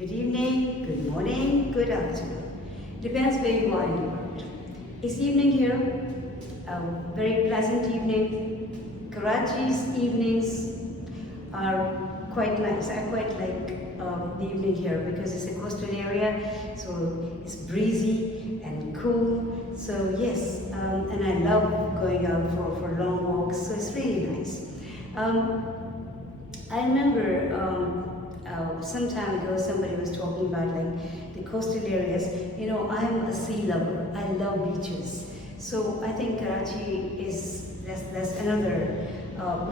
Good evening, good morning, good afternoon. Depends where you are in the world. It's evening here, a very pleasant evening. Karachi's evenings are quite nice. I quite like the evening here because it's a coastal area, so it's breezy and cool. So yes, and I love going out for long walks, so it's really nice. I remember some time ago somebody was talking about like the coastal areas. You know, I'm a sea lover. I love beaches. So I think Karachi is that's another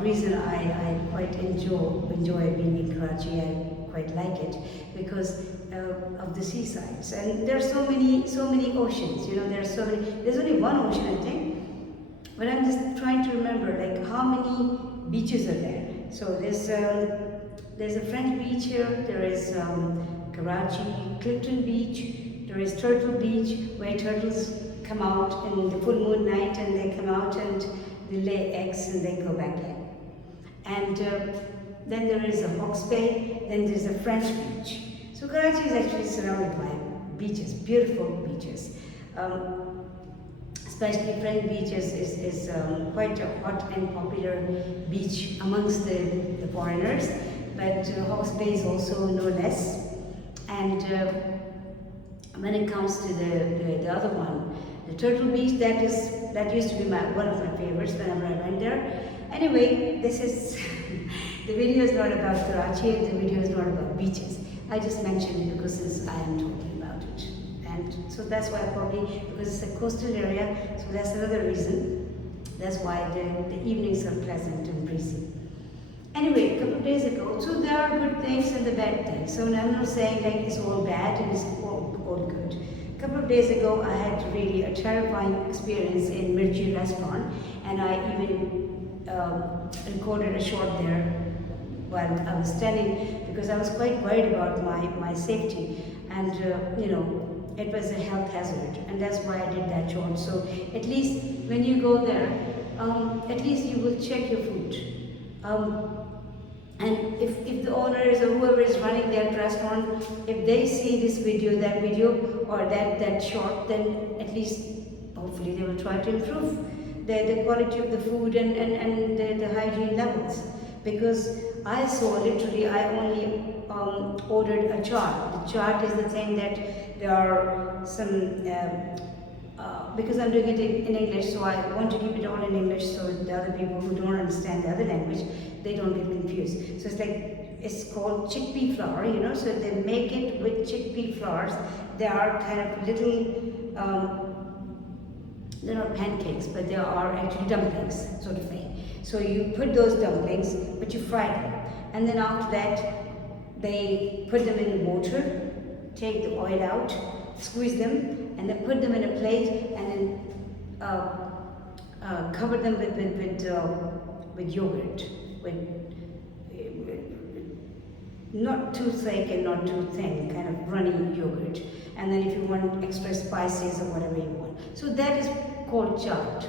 reason I quite enjoy being in Karachi. I quite like it because of the seasides, and there are so many oceans. You know, there's only one ocean, I think, but I'm just trying to remember like how many beaches are there. So there's a French beach here. There is Karachi Clifton Beach. There is Turtle Beach where turtles come out in the full moon night and they come out and they lay eggs and they go back in. And then there is a Hawke's Bay. Then there's a French beach. So Karachi is actually surrounded by beaches, beautiful beaches. Especially French Beach is quite a hot and popular beach amongst the foreigners, but Hawke's Bay is also no less. And when it comes to the other one, the Turtle Beach, that used to be one of my favorites whenever I went there. Anyway, this is the video is not about Karachi, and the video is not about beaches. I just mentioned it because since I am talking about it. And so that's why probably, because it's a coastal area, so that's another reason. That's why the evenings are pleasant and breezy. Anyway, a couple of days ago, so there are good things and the bad things. So I'm not saying like it's all bad and it's all good. A couple of days ago, I had really a terrifying experience in Mirchi restaurant, and I even recorded a shot there while I was standing because I was quite worried about my safety, and you know, it was a health hazard, and that's why I did that shot. So at least when you go there, at least you will check your food. And if the owners or whoever is running that restaurant, if they see this video, that video or that shot, then at least hopefully they will try to improve the quality of the food and the hygiene levels. Because I saw literally, I only ordered a chart. The chart is the thing that there are some, because I'm doing it in English, so I want to keep it all in English so the other people who don't understand the other language, they don't get confused. So it's like, it's called chickpea flour, you know, so they make it with chickpea flours. They are kind of little, they're not pancakes, but they are actually dumplings, sort of thing. So you put those dumplings, but you fry them. And then after that, they put them in water, take the oil out, squeeze them, and then put them in a plate, and then cover them with yogurt, with not too thick and not too thin, kind of runny yogurt. And then if you want extra spices or whatever you want. So that is called chaat.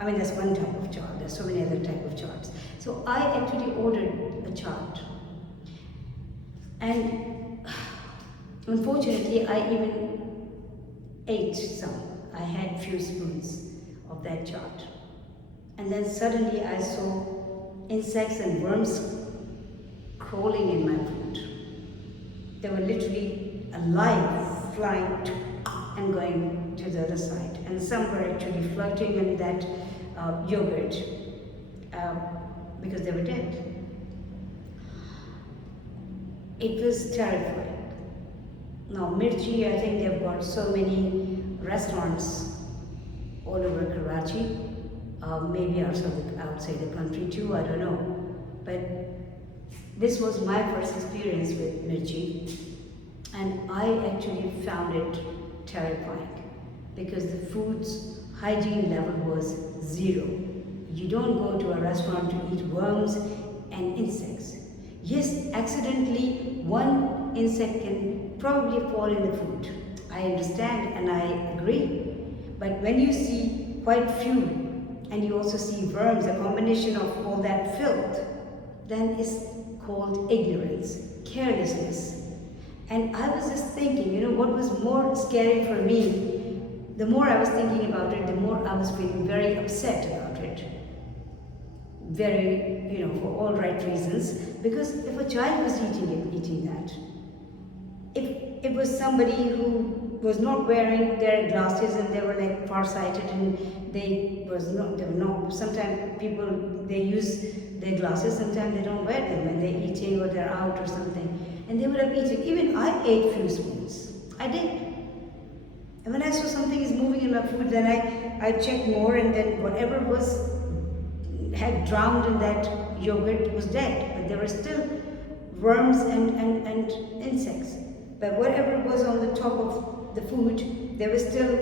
I mean, that's one type of chaat. There's so many other type of chaats. So I actually ordered a chaat. And unfortunately, I even ate some. I had few spoons of that chaat. And then suddenly I saw insects and worms crawling in my food. They were literally alive, flying and going to the other side. And some were actually floating in that yogurt because they were dead. It was terrifying. Now, Mirchi, I think they've got so many restaurants all over Karachi, maybe outside the country too, I don't know. But this was my first experience with Mirchi, and I actually found it terrifying because the food's hygiene level was zero. You don't go to a restaurant to eat worms and insects. Yes, accidentally one insect can probably fall in the food. I understand and I agree. But when you see quite few and you also see worms, a combination of all that filth, then it's called ignorance, carelessness. And I was just thinking, what was more scary for me, the more I was thinking about it, the more I was feeling very upset about it. Very, for all right reasons. Because if a child was eating that, if it was somebody who was not wearing their glasses and they were like farsighted and they were not, sometimes people, they use their glasses, sometimes they don't wear them when they're eating or they're out or something. And they would have eaten, even I ate few spoons. I did. And when I saw something is moving in my food, then I checked more, and then whatever had drowned in that yogurt was dead. But there were still worms and insects. But whatever was on the top of the food, they were still,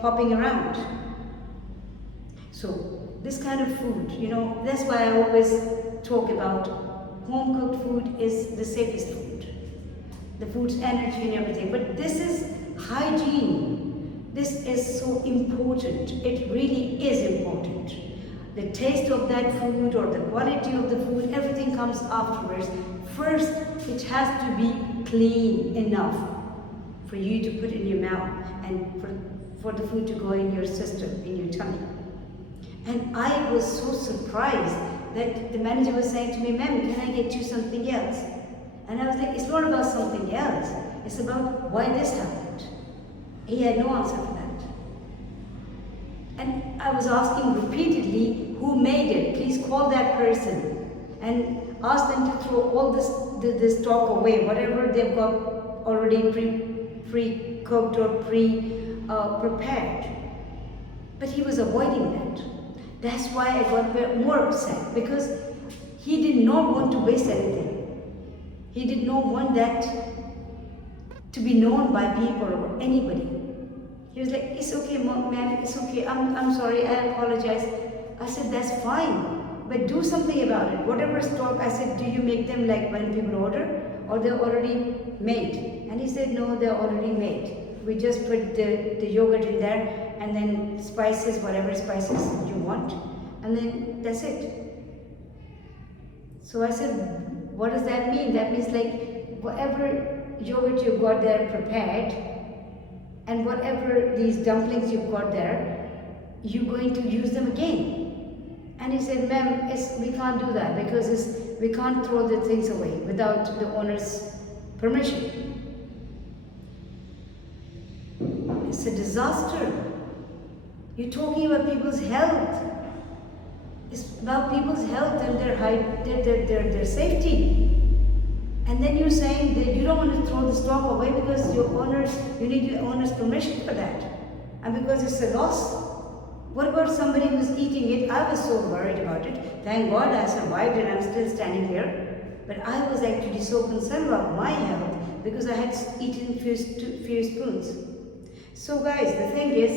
hopping around. So this kind of food, that's why I always talk about home cooked food is the safest food. The food's energy and everything. But this is hygiene. This is so important. It really is important. The taste of that food or the quality of the food, everything comes afterwards. First, it has to be clean enough for you to put in your mouth and for the food to go in your system, in your tummy. And I was so surprised that the manager was saying to me, "Ma'am, can I get you something else?" And I was like, it's not about something else. It's about why this happened. He had no answer for that. And I was asking repeatedly, who made it? Please call that person and ask them to throw all this stock away, whatever they've got already pre-cooked or prepared. But he was avoiding that. That's why I got more upset, because he did not want to waste anything. He did not want that to be known by people or anybody. He was like, "It's okay, ma'am, it's okay, I'm sorry, I apologize." I said, "That's fine, but do something about it. Whatever stock," I said, "do you make them like when people order, or they're already made?" And he said, "No, they're already made. We just put the yogurt in there and then spices, whatever spices you want, and then that's it." So I said, "What does that mean?" That means like whatever yogurt you've got there prepared and whatever these dumplings you've got there, you're going to use them again. And he said, "Ma'am, we can't do that because we can't throw the things away without the owner's permission. It's a disaster. You're talking about people's health. It's about people's health and their safety. And then you're saying that you don't want to throw the stock away because you need your owner's permission for that. And because it's a loss. What about somebody who's eating it?" I was so worried about it. Thank God I survived and I'm still standing here. But I was actually so concerned about my health because I had eaten few spoons. So guys, the thing is,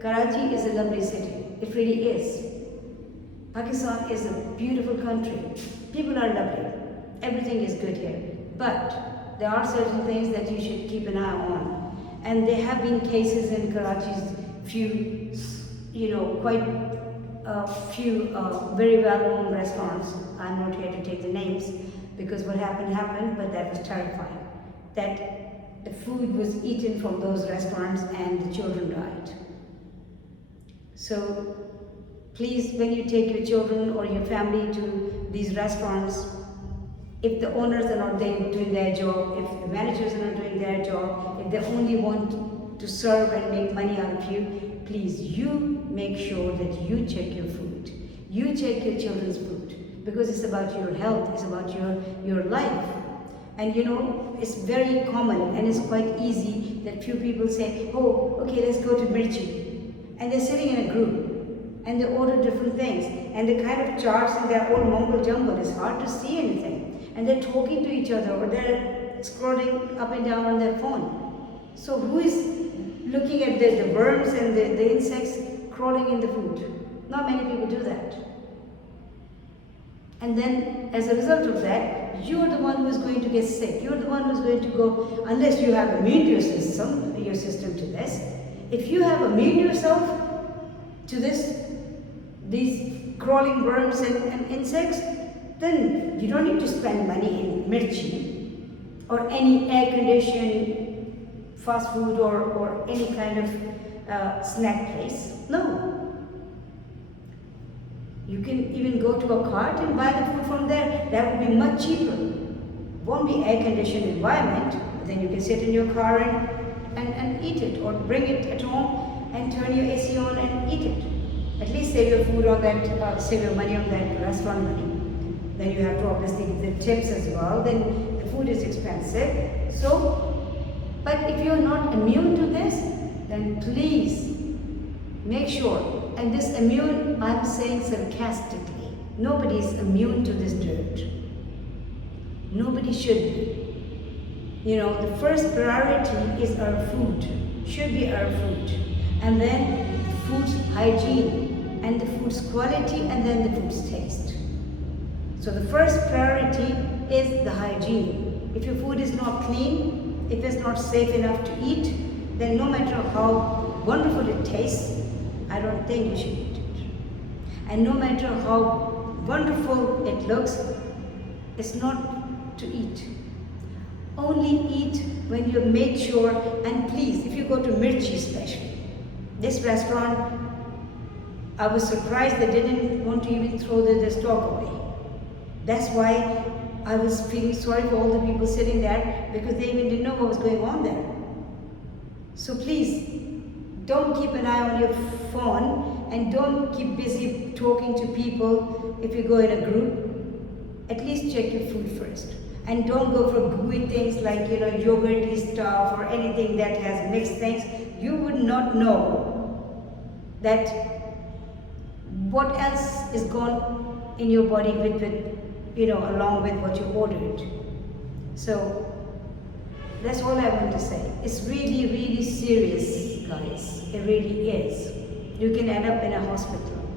Karachi is a lovely city. It really is. Pakistan is a beautiful country. People are lovely. Everything is good here. But there are certain things that you should keep an eye on. And there have been cases in Karachi's quite a few very well-known restaurants. I'm not here to take the names because what happened, but that was terrifying. That the food was eaten from those restaurants and the children died. So please, when you take your children or your family to these restaurants, if the owners are not doing their job, if the managers are not doing their job, if they only want to serve and make money out of you, please, you make sure that you check your food. You check your children's food because it's about your health, it's about your life. And it's very common and it's quite easy that few people say, "Oh, okay, let's go to Mirchi." And they're sitting in a group and they order different things. And the kind of charts and they're all mumble jumble, it's hard to see anything. And they're talking to each other or they're scrolling up and down on their phone. So who is looking at the worms and the insects crawling in the food? Not many people do that. And then as a result of that, you're the one who's going to get sick. You're the one who's going to go, unless you have immune your system to this. If you have immune yourself to these crawling worms and insects, then you don't need to spend money in Mirchi. or any air-conditioned fast food or any kind of snack place. No. You can even go to a cart and buy the food from there. That would be much cheaper. Won't be air-conditioned environment, but then you can sit in your car and eat it, or bring it at home and turn your AC on and eat it. At least save your food on that, save your money on that restaurant money. Then you have to obviously give the tips as well. Then the food is expensive. So, but if you're not immune to this, then please make sure. And this immune, I'm saying sarcastically, nobody is immune to this dirt. Nobody should be. You know, the first priority is our food, should be our food. And then food's hygiene, and the food's quality, and then the food's taste. So the first priority is the hygiene. If your food is not clean, if it's not safe enough to eat, then no matter how wonderful it tastes, I don't think you should eat it. And no matter how wonderful it looks, it's not to eat. Only eat when you make sure, and please, if you go to Mirchi especially, this restaurant, I was surprised they didn't want to even throw the stock away. That's why I was feeling sorry for all the people sitting there, because they even didn't know what was going on there. So please, don't keep an eye on your phone and don't keep busy talking to people if you go in a group. At least check your food first. And don't go for gooey things like, you know, yogurty stuff or anything that has mixed things. You would not know that what else is gone in your body with you know, along with what you ordered. So that's all I want to say. It's really, really serious, guys. It really is. You can end up in a hospital.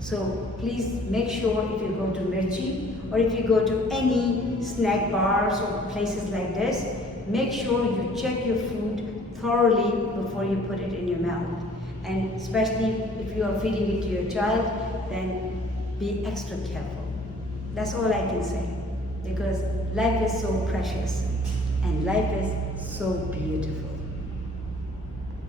So please make sure if you go to Mirchi or if you go to any snack bars or places like this, make sure you check your food thoroughly before you put it in your mouth. And especially if you are feeding it to your child, then be extra careful. That's all I can say, because life is so precious and life is so beautiful.